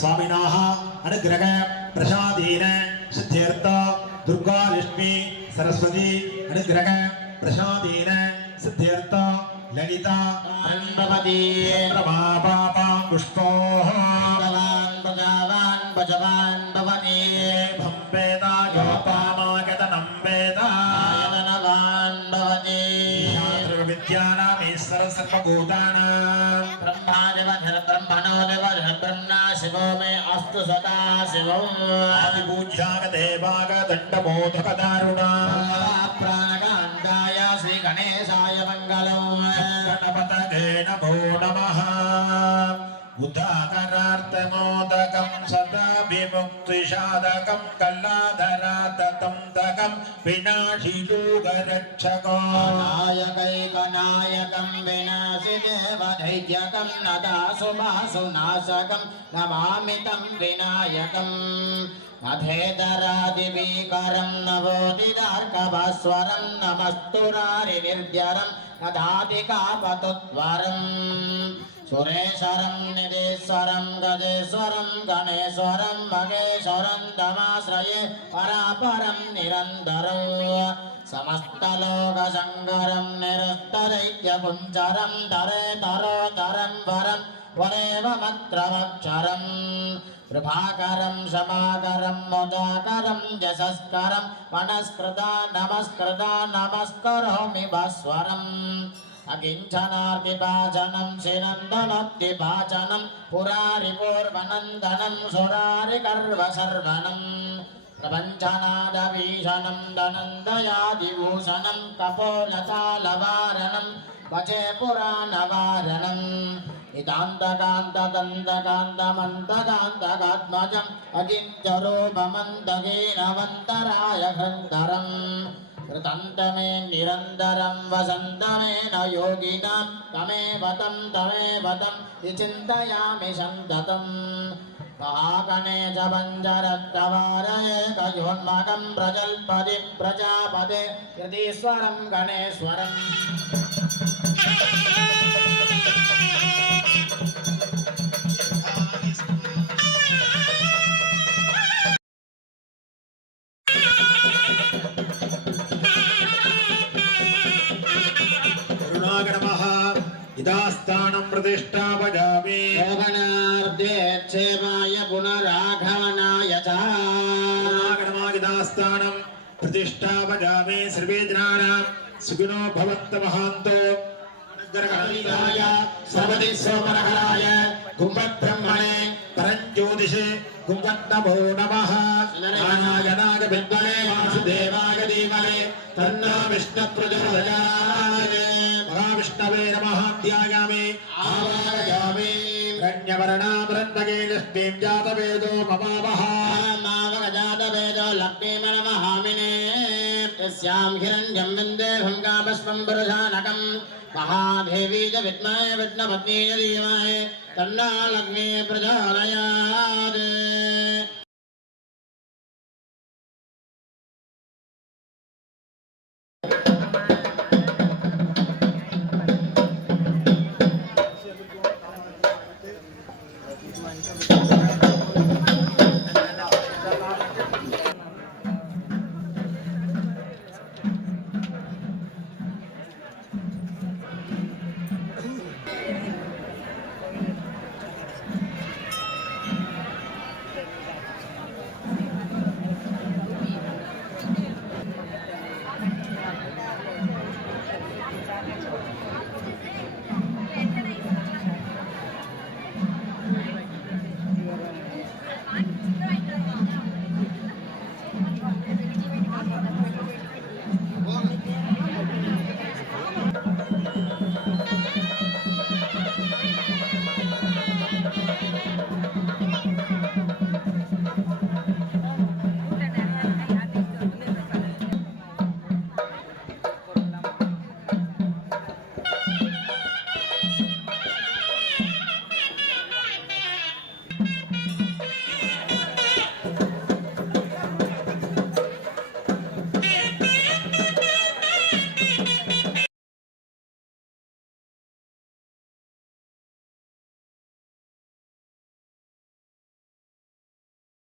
சுவாமினாக அனுகிரக பிரசாதேன சித்தேர்த்த துர்கா லட்சுமி சரஸ்வதி அனுகிரக பிரசாதேன சித்தேர்த்த லலிதா அன்பவதி பிரமா பாபா புஷ்போஹ பகவான் பகவான் பஜவான் பவனே வேதா யோபாமாகதனம் வேதா ஆயதனவான் मे अस्तु सदा शिवो आदिपूज्याग देवाग दण्डमोदकदारुणा प्राणकान्ताय श्रीगणेशाय मङ्गलम् गणपतये नमो नमः उदाहरार्थमोदकं सतनोदकं सदाभिमुक्तिशादकं कल्लाधराततं तकं विनाशिलोकरक्षको नायकैकनायकं विनाशिदेवधैत्यकं नदासुभासुनाशकं नवोदिदार्कभस्वरं नमस्तुरारिनिर्जरं दधाति సురేశ్వరం నిధీశ్వరం గజేశ్వరం గణేశ్వరం మగేశ్వరం తమాశ్రయే పరాపరం నిరంతరం సమస్తలోక సంగరం నిరస్తరైత్య పుంచరం తరే తరోతరం వరం వరేవమత్రమక్షరం ప్రభాకరం సమాకరం ముదాకరం యశస్కరం మనస్కృత నమస్కృత నమస్కరోమి భాస్వరం अकिञ्चनार्तिभाजनं शिनन्दनोक्तिभाजनं पुरारिपूर्वनन्दनं सुरारिगर्वसर्वनम् प्रपञ्चनादभीषणं दनन्दयादिभूषणं कपोलचालवारणं वचे पुराणवारणम् इदान्तकान्तदन्तकान्तमन्तकान्तकात्मजम् अचिन्त्यरूपमन्तगीनवन्तराय हृन्दरम् कृतन्तमे निरन्तरं वसन्तमे न योगिनां तमेव तं तमेव तं विचिन्तयामि सन्ततम् महागणे च पञ्चरत्तवारये कयोन्मकं प्रजल्पति प्रजापदे यदीश्वरं गणेश्वरम् సిద్ధాస్థానం ప్రతిష్టాపజామి శోభనార్థేక్షేమాయ పునరాఘవనాయ చాగమాగిదాస్థానం ప్రతిష్టాపయామి సర్వేజనానాం సుఖినో భవత్త మహాంతో సర్వతి సోమరహరాయ కుంభబ్రహ్మణే सर्वदि सोमरहराय कुम्भब्रह्मणे परञ्ज्योतिषे कुङ्कन्नमो नमः नारायणाय विद्महे वासुदेवाय धीमहि तन्नो विष्णुप्रचोदयात् महाविष्णवे नमः ध्यायामि आवाहयामि रण्यवर्णामृन्दगे लक्ष्मीं जातवेदो ममावः मावगजातवेदो लक्ष्मीमनमहामिने यस्यां हिरण्यं वंदे भङ्गापस्वं पुरुषानकम्। महादेवी च विद्महे विद्मपत्नी च धीमहे। तन्नो लक्ष्मी प्रचोदयात्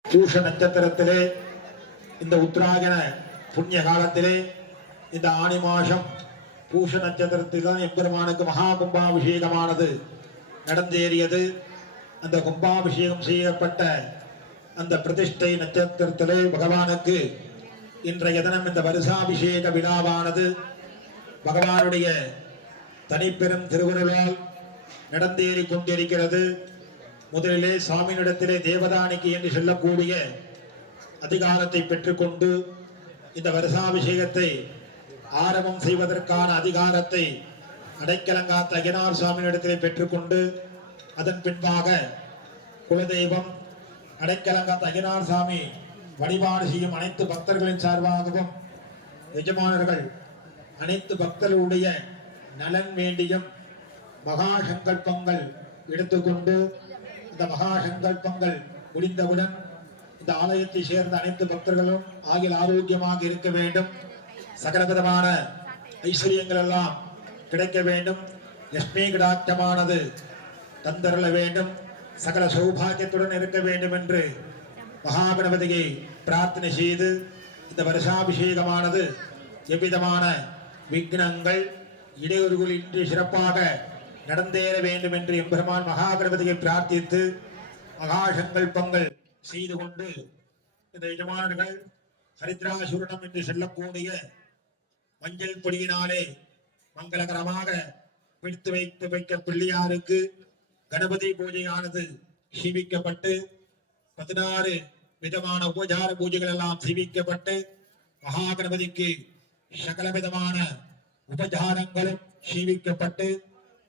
பூஷ நட்சத்திரத்திலே இந்த உத்தராயண புண்ணிய காலத்திலே இந்த ஆணி மாசம் பூஷ நட்சத்திரத்தில் தான் எம்பெருமானுக்கு மகா கும்பாபிஷேகமானது நடந்தேறியது. அந்த கும்பாபிஷேகம் செய்யப்பட்ட அந்த பிரதிஷ்டை நட்சத்திரத்திலே பகவானுக்கு இன்றைய தினம் இந்த வருஷாபிஷேக விழாவானது. பகவானுடைய தனிப்பெரும் திருவுருளால் நடந்தேறி கொண்டிருக்கிறது. முதலிலே சாமியினிடத்திலே தேவதானிக்கு என்று சொல்லக்கூடிய அதிகாரத்தை பெற்றுக்கொண்டு இந்த வருஷாபிஷேகத்தை ஆரம்பம் செய்வதற்கான அதிகாரத்தை அடைக்கலங்காத்த தகினார் சுவாமியினிடத்திலே பெற்றுக்கொண்டு அதன் பின்பாக குலதெய்வம் அடைக்கலங்காத்த தகினார் சாமி வழிபாடு செய்யும் அனைத்து பக்தர்களின் சார்பாகவும் எஜமானர்கள் அனைத்து பக்தர்களுடைய நலன் வேண்டியும் மகா சங்கல்பங்கள் எடுத்துக்கொண்டு இந்த மகா சங்கல்பங்கள் முடிந்தவுடன் இந்த ஆலயத்தை சேர்ந்த அனைத்து பக்தர்களும் ஆகிய ஆரோக்கியமாக இருக்க வேண்டும். சகலவிதமான ஐஸ்வர்யங்கள் எல்லாம் கிடைக்க வேண்டும். லட்சுமி கடாட்சமானது தந்தரல வேண்டும். சகல சௌபாகியத்துடன் இருக்க வேண்டும் என்று மகாகணபதியை பிரார்த்தனை செய்து இந்த வருஷாபிஷேகமானது எவ்விதமான விக்னங்கள் இடையூறுகள் இன்றி சிறப்பாக நடந்தேற வேண்டும் என்று எம்பெருமான் மகாகணபதியை பிரார்த்தித்து மகா சங்கல்பங்கள் செய்து கொண்டு இந்த எஜமானர்கள் ஹரித்ராசூரணம் என்று சொல்லக்கூடிய மஞ்சள் பொடியினாலே மங்களகரமாக பிடித்து வைத்து வைக்க பிள்ளையாருக்கு கணபதி பூஜையானது சீவிக்கப்பட்டு பதினாறு விதமான உபச்சார பூஜைகள் எல்லாம் சீவிக்கப்பட்டு மகா கணபதிக்கு சகல விதமான உபச்சாரங்களும் சீவிக்கப்பட்டு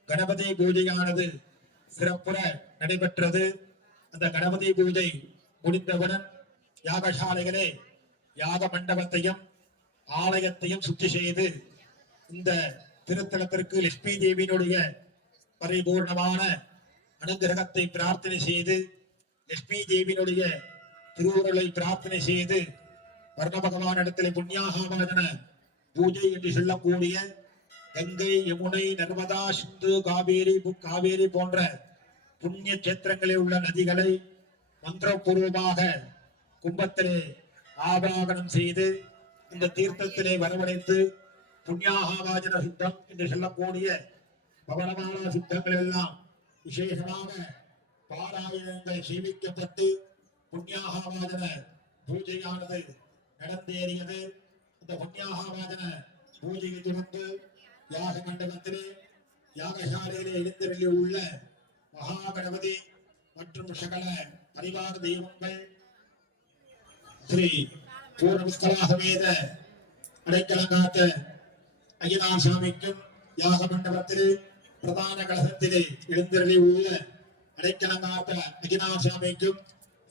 கணபதி பூஜையானது சிறப்புற நடைபெற்றது. அந்த கணபதி பூஜை முடிந்தவுடன் யாகசாலைகளே யாக மண்டபத்தையும் ஆலயத்தையும் சுத்தி செய்து இந்த திருத்தலத்திற்கு லட்சுமி தேவியினுடைய பரிபூர்ணமான அனுகிரகத்தை பிரார்த்தனை செய்து லட்சுமி தேவியினுடைய திருவுருளை பிரார்த்தனை செய்து வர்ண இடத்திலே புண்ணியாகாமன பூஜை என்று சொல்லக்கூடிய கங்கை யமுனை நர்மதா சிந்து காவேரி காவேரி போன்ற புண்ணிய கேத்திரங்களில் உள்ள நதிகளை மந்திரபூர்வமாக கும்பத்திலே ஆபாகனம் செய்து இந்த தீர்த்தத்திலே வரவழைத்து புண்ணியாகாவாஜன சுத்தம் என்று சொல்லக்கூடிய பவனமான சுத்தங்கள் எல்லாம் விசேஷமாக பாராயணங்கள் சேமிக்கப்பட்டு புண்ணியாகாவாஜன பூஜையானது நடந்தேறியது. இந்த புண்ணியாகாவாஜன பூஜையை தொடர்ந்து யாக மண்டபத்திலே யாகசாலையிலே எழுந்தருளி உள்ள மகா கணபதி மற்றும் சகல பரிவார தெய்வங்கள் ஸ்ரீ பூர்ணஸ்தலா சமேத அடைக்கலங்காத்த ஐயனார் சாமிக்கும் யாக மண்டபத்திலே பிரதான கழகத்திலே எழுந்தருளி உள்ள அடைக்கலங்காத்த ஐயனார் சாமிக்கும்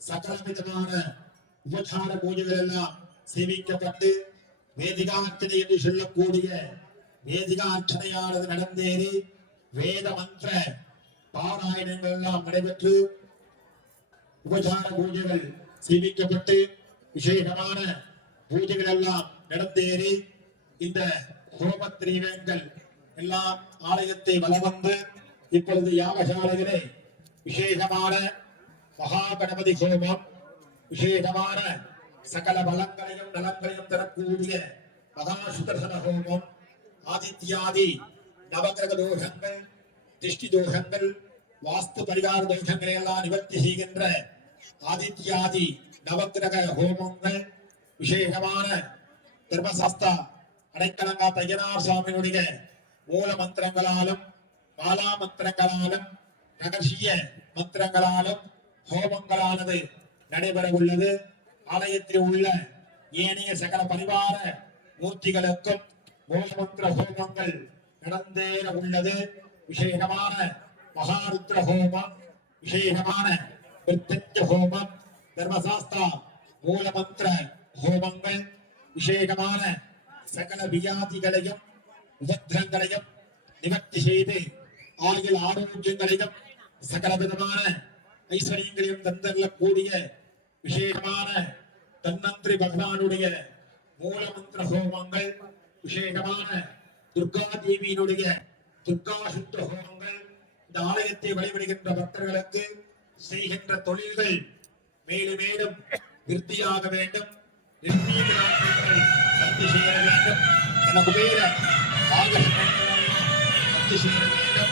சகல உபச்சார பூஜைகள் எல்லாம் சேமிக்கப்பட்டு வேதிகார்ச்சனை என்று சொல்லக்கூடிய வேதிகார்ச்சனையானது நடந்தேறி வேத மந்திர பாராயணங்கள் எல்லாம் நடைபெற்று உபசார பூஜைகள் சீமிக்கப்பட்டு விசேஷமான பூஜைகள் எல்லாம் நடந்தேறி இந்த ஹோம திரீவங்கள் எல்லாம் ஆலயத்தை வலம் வந்து இப்பொழுது யாகசாலைகளே விசேஷமான மகா கணபதி ஹோமம் விசேஷமான சகல பலங்களையும் நலங்களையும் தரக்கூடிய மகாசுதர்சன ஹோமம் ஆதித்யாதி நவகிரக தோஷங்கள் திருஷ்டி தோஷங்கள் வாஸ்து பரிகார தோஷங்களை எல்லாம் நிவர்த்தி செய்கின்ற ஆதித்யாதி நவகிரக ஹோமங்கள் விசேஷமான தர்மசாஸ்தா அடைக்கலங்கா தையனார் சுவாமியினுடைய மூல மந்திரங்களாலும் மாலா மந்திரங்களாலும் ரகசிய மந்திரங்களாலும் ஹோமங்களானது நடைபெற உள்ளது ஆலயத்தில் உள்ள ஏனைய சகல பரிவார மூர்த்திகளுக்கும் மூலமந்திர ஹோமங்கள் நடந்தேற உள்ளது. விசேஷமான மகாருத்ர ஹோமம் விசேஷமான மிருத்யுஞ்ச ஹோமம் தர்மசாஸ்திரா மூலமந்திர ஹோமங்கள் விசேஷமான சகல வியாதிகளையும் உபத்திரங்களையும் நிவர்த்தி செய்து ஆயுள் ஆரோக்கியங்களையும் சகல விதமான ஐஸ்வர்யங்களையும் தந்தரக்கூடிய விசேஷமான தன்னந்திரி பகவானுடைய மூலமந்திர ஹோமங்கள் விசேஷமான துர்கா தேவியினுடைய துர்கா சுத்த ஹோமங்கள் இந்த ஆலயத்தை வழிபடுகின்ற பக்தர்களுக்கு செய்கின்ற தொழில்கள் மேலும் மேலும் விருத்தியாக வேண்டும். சக்தி செய்ய வேண்டும். என குபேர ஆகஸ்ட் சக்தி சேர வேண்டும்.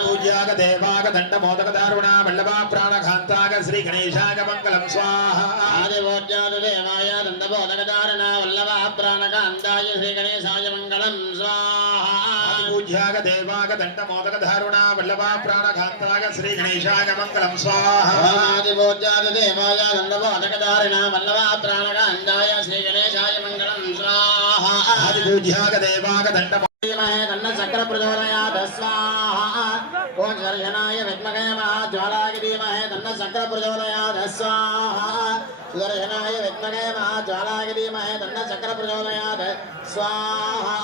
పూజ్యాగ దేవాగ దండ మోదక దారుణ వల్లభా ప్రాణఘాంతాగ శ్రీ గణేశాగ మంగళం స్వాహ ఆదివోజ్యాదేవాయ దండబోధకదారణ వల్లభ ప్రాణకాంతాయ శ్రీ గణేశాయ మంగళం స్వాహా పూజ్యాగ దేవాగ దండ మోదక దారుణ వల్లభా ప్రాణఘాంతాగ శ్రీ గణేశాగ మంగళం స్వాహ ఆదివోజ్యాదేవాయ దండబోధకదారణ వల్లభ ప్రాణకాంతాయ శ్రీ గణేశాయ మంగళం స్వాహా ఆది పూజ్యాగ దేవాగ దండ ధీమహే తన్న చక్ర ప్రచోదయాద్ స్వాహా सुदर्शनाय विद्महे महाज्वालागिरीमहे तन्न शक्रप्रचोदयात् स्वाहा। सुदर्शनाय विद्महे महाज्वालागिरीमहे तन्न शक्रप्रचोदयात् स्वाहा।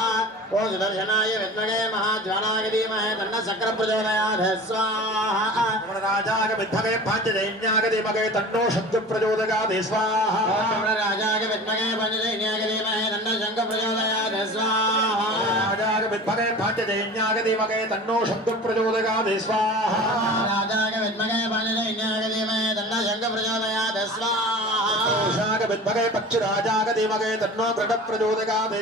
ओ सुदर्शनाय विद्महे महाज्वालागिरीमहे तन्न शक्रप्रचोदयात् स्वाहा राजागमिद्धमे पाञ्चजैन्यागदिमगे तन्नो शब्दप्रचोदयात् स्वाहा। राजागमिद्धमे पाञ्चजैन्यागदिमहे तन्न स्वाहा। దీమగే తన్నో శబ్ద ప్రచోదగాది స్వాహ రాజాయ విద్మహే పంచజైన్యాయ ధీమహే తన్న శంఖ ప్రచోదయాద్ స్వాహా రాజాగ విద్మగే పాంచజైన్యాగ దీమగే తన్నో శబ్ద ప్రచోదగాది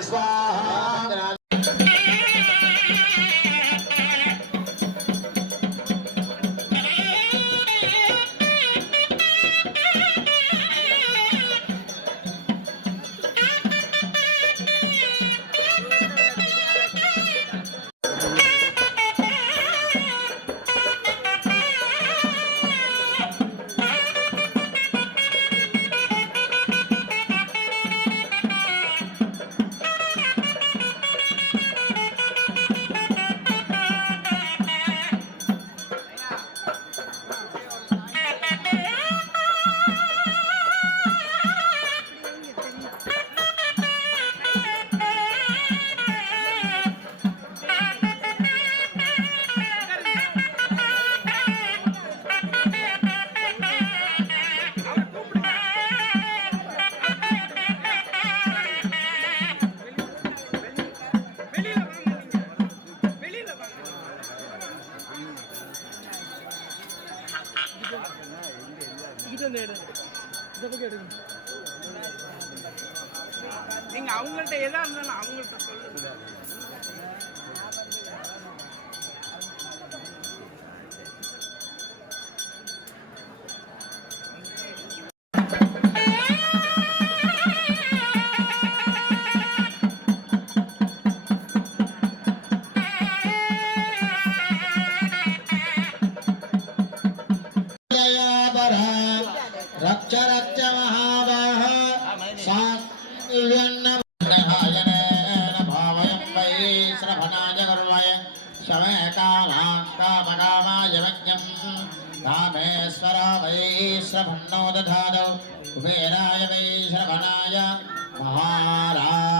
కుబేరాయ వై శ్రవణాయ మహారాయ